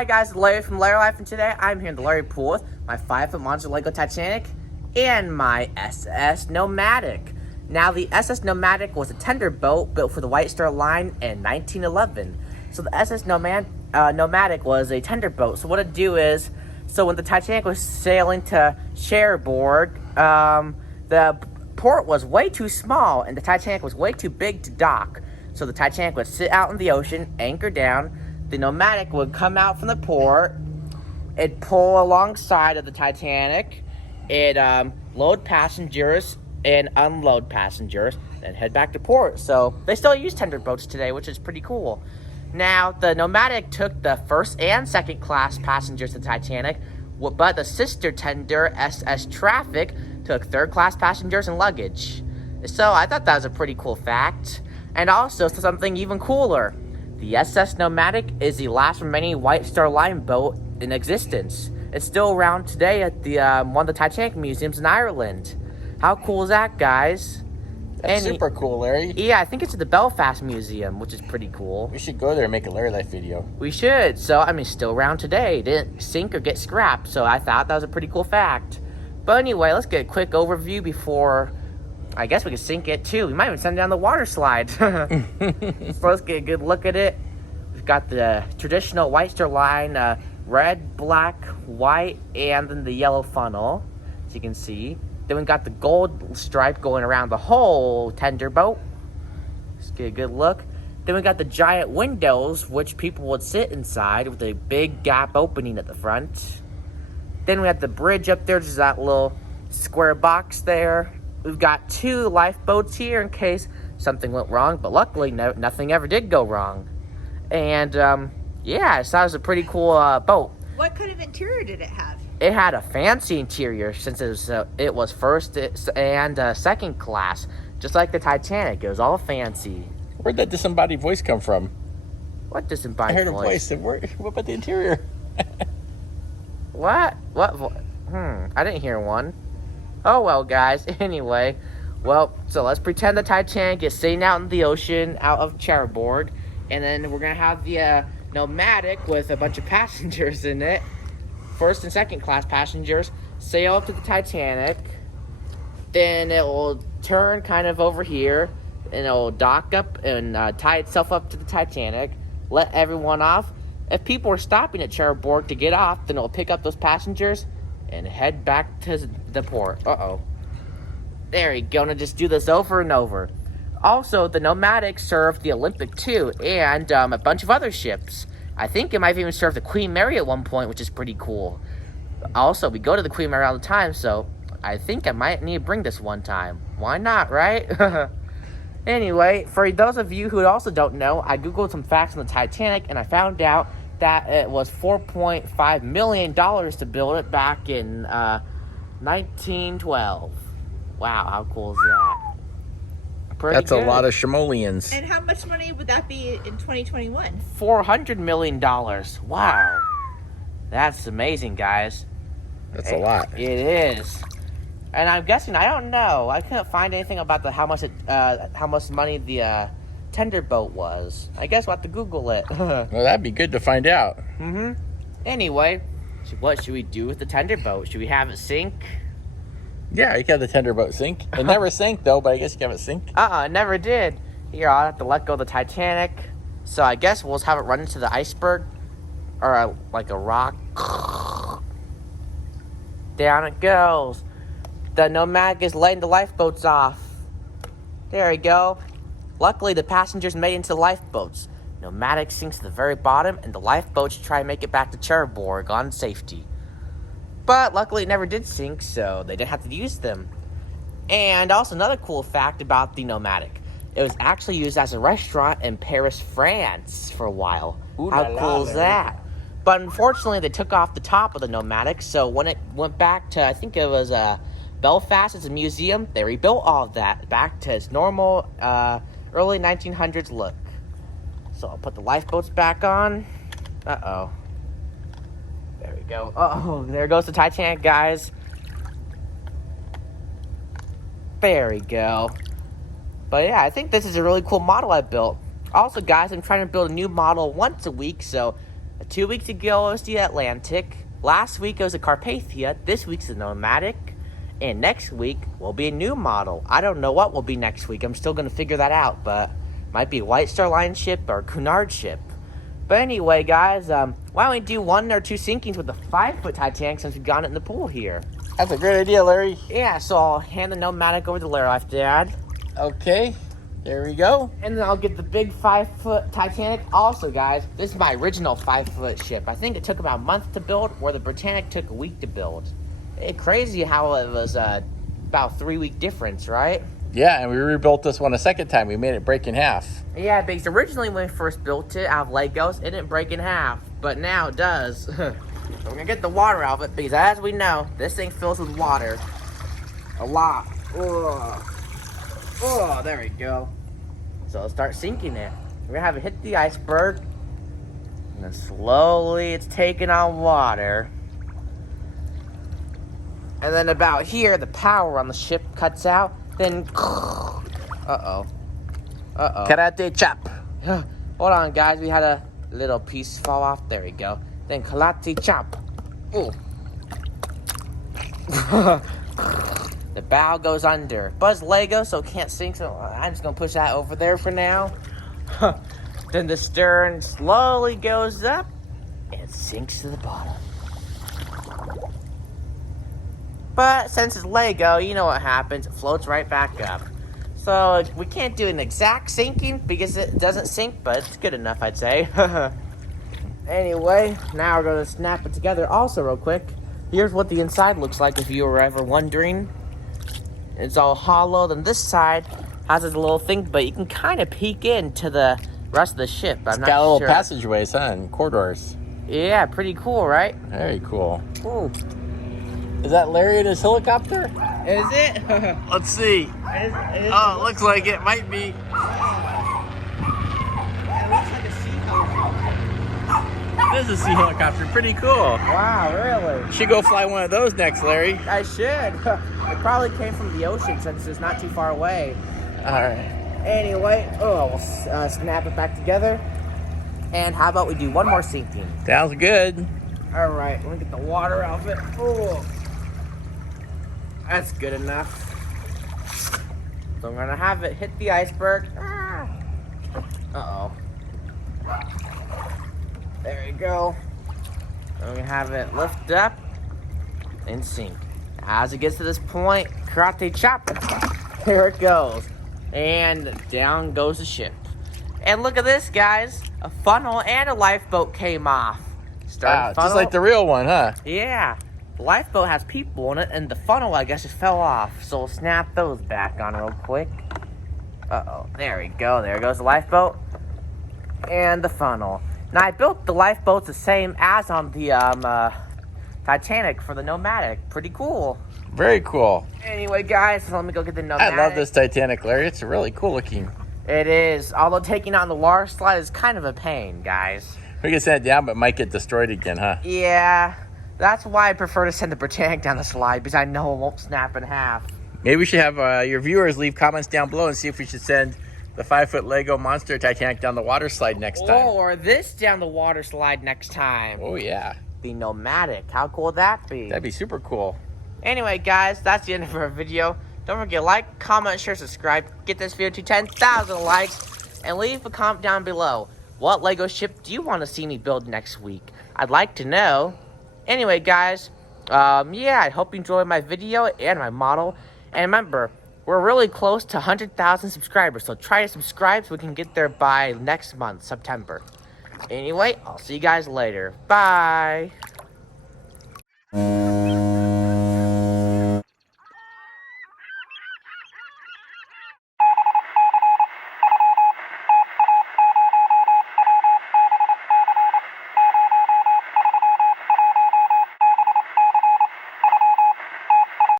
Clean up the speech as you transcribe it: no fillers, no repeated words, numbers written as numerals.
Hi guys, it's Larry from Larry Life, and today I'm here in the Larry pool with my 5-foot monster LEGO Titanic and my SS Nomadic. Now the SS Nomadic was a tender boat built for the White Star Line in 1911. So the SS Nomadic was a tender boat. So what it'd do is, so when the Titanic was sailing to Cherbourg, the port was way too small and the Titanic was way too big to dock. So the Titanic would sit out in the ocean, anchor down. The Nomadic would come out from the port. It'd pull alongside of the Titanic. It'd load passengers and unload passengers, and head back to port. So they still use tender boats today, which is pretty cool. Now, the Nomadic took the first and second class passengers to the Titanic, but the sister tender, SS Traffic, took third class passengers and luggage. So I thought that was a pretty cool fact. And also something even cooler. The SS Nomadic is the last remaining White Star Line boat in existence. It's still around today at the one of the Titanic museums in Ireland. How cool is that, guys? That's super cool, Larry. Yeah, I think it's at the Belfast Museum, which is pretty cool. We should go there and make a Larry Life video. We should. So, I mean, still around today. It didn't sink or get scrapped, so I thought that was a pretty cool fact. But anyway, let's get a quick overview before... I guess we could sink it too. We might even send it down the water slide. So let's get a good look at it. We've got the traditional White Star Line, red, black, white, and then the yellow funnel, as you can see. Then we got the gold stripe going around the whole tender boat. Let's get a good look. Then we got the giant windows, which people would sit inside with a big gap opening at the front. Then we got the bridge up there, just that little square box there. We've got 2 lifeboats here in case something went wrong, but luckily nothing ever did go wrong. And yeah, so that was a pretty cool boat. What kind of interior did it have? It had a fancy interior since it was first and second class, just like the Titanic. It was all fancy. Where'd that disembodied voice come from? What disembodied voice? I heard a voice. What about the interior? What? I didn't hear one. Oh well, guys. Anyway, well, so let's pretend the Titanic is sitting out in the ocean, out of Cherbourg, and then we're gonna have the Nomadic with a bunch of passengers in it. First and second class passengers sail up to the Titanic. Then it will turn kind of over here, and it will dock up and tie itself up to the Titanic. Let everyone off. If people are stopping at Cherbourg to get off, then it will pick up those passengers and head back to the port. There you go. Now just do this over and over. Also, the Nomadic served the Olympic too, and a bunch of other ships. I think it might even serve the Queen Mary at one point, which is pretty cool. Also, we go to the Queen Mary all the time, so I think I might need to bring this one time. Why not, right? Anyway, for those of you who also don't know, I googled some facts on the Titanic, and I found out that it was $4.5 million to build it back in 1912. Wow, how cool is that? That's good. A lot of simoleons. And how much money would that be in 2021? $400 million. Wow. That's amazing, guys. That's a lot. It is. And I'm guessing, I don't know. I couldn't find anything about how much money the tender boat was. I guess we'll have to Google it. Well, that'd be good to find out. Anyway, what should we do with the tender boat? Should we have it sink? Yeah, you can have the tender boat sink. It never sank though, but I guess you can have it sink. It never did. Here, I'll have to let go of the Titanic. So I guess we'll just have it run into the iceberg. Or like a rock. Down it goes. The Nomadic is letting the lifeboats off. There we go. Luckily, the passengers made it into the lifeboats. Nomadic sinks to the very bottom, and the lifeboats try to make it back to Cherbourg on safety. But luckily, it never did sink, so they didn't have to use them. And also, another cool fact about the Nomadic. It was actually used as a restaurant in Paris, France for a while. How cool is that? But unfortunately, they took off the top of the Nomadic, so when it went back to, I think it was Belfast as a museum, they rebuilt all of that back to its normal early 1900s look. So I'll put the lifeboats back on. There we go. There goes the Titanic, guys. There we go. But yeah, I think this is a really cool model I built. Also, guys, I'm trying to build a new model once a week, so 2 weeks ago, it was the Atlantic. Last week, it was a Carpathia. This week's the Nomadic. And next week will be a new model. I don't know what will be next week. I'm still going to figure that out, but might be a White Star Line ship or a Cunard ship. But anyway, guys, why don't we do 1 or 2 sinkings with the 5-foot Titanic since we've got it in the pool here? That's a great idea, Larry. Yeah, so I'll hand the Nomadic over to Larry, Life Dad. Okay, there we go. And then I'll get the big 5-foot Titanic. Also, guys, this is my original 5-foot ship. I think it took about a month to build, where the Britannic took a week to build. It's crazy how it was about 3-week difference, right? Yeah, and we rebuilt this one a second time. We made it break in half. Yeah, because originally when we first built it out of Legos, it didn't break in half. But now it does. So we're going to get the water out of it, because as we know, this thing fills with water. A lot. Oh, there we go. So let's start sinking it. We're going to have it hit the iceberg. And then slowly it's taking on water. And then about here, the power on the ship cuts out. Then, uh-oh. Karate chop. Hold on, guys. We had a little piece fall off. There we go. Then karate chop. Ooh. The bow goes under. Buzz Lego, so it can't sink. So I'm just going to push that over there for now. Then the stern slowly goes up and sinks to the bottom. But since it's Lego, you know what happens. It floats right back up. So we can't do an exact sinking because it doesn't sink, but it's good enough, I'd say. Anyway, now we're going to snap it together. Also, real quick, here's what the inside looks like if you were ever wondering. It's all hollow. Then this side has a little thing, but you can kind of peek into the rest of the ship. It's got little passageways, huh, and corridors. Yeah, pretty cool, right? Very cool. Ooh. Is that Larry in his helicopter? Is it? Let's see. Oh, it looks like it might be. It looks like a sea helicopter. It is a sea helicopter. Pretty cool. Wow, really? You should go fly one of those next, Larry. I should. It probably came from the ocean since it's not too far away. All right. Anyway, we'll snap it back together. And how about we do one more sinking? Sounds good. All right, let me get the water out of it. Oh, that's good enough. So I'm gonna have it hit the iceberg. Uh-oh. There you go. I'm gonna have it lift up and sink. As it gets to this point, karate chop. Here it goes. And down goes the ship. And look at this, guys. A funnel and a lifeboat came off. Wow, just like the real one, huh? Yeah. The lifeboat has people in it, and the funnel, I guess, just fell off. So we'll snap those back on real quick. Uh-oh. There we go. There goes the lifeboat. And the funnel. Now, I built the lifeboats the same as on the Titanic for the Nomadic. Pretty cool. Very cool. Anyway, guys, so let me go get the Nomadic. I love this Titanic, Larry. It's really cool looking. It is. Although taking on the water slide is kind of a pain, guys. We can send it down, but it might get destroyed again, huh? Yeah. That's why I prefer to send the Britannic down the slide, because I know it won't snap in half. Maybe we should have your viewers leave comments down below and see if we should send the 5-foot Lego Monster Titanic down the water slide next time. Or this down the water slide next time. Oh, yeah. The Nomadic. How cool would that be? That'd be super cool. Anyway, guys, that's the end of our video. Don't forget to like, comment, share, subscribe. Get this video to 10,000 likes. And leave a comment down below. What Lego ship do you want to see me build next week? I'd like to know. Anyway, guys, yeah, I hope you enjoyed my video and my model. And remember, we're really close to 100,000 subscribers, so try to subscribe so we can get there by next month, September. Anyway, I'll see you guys later. Bye.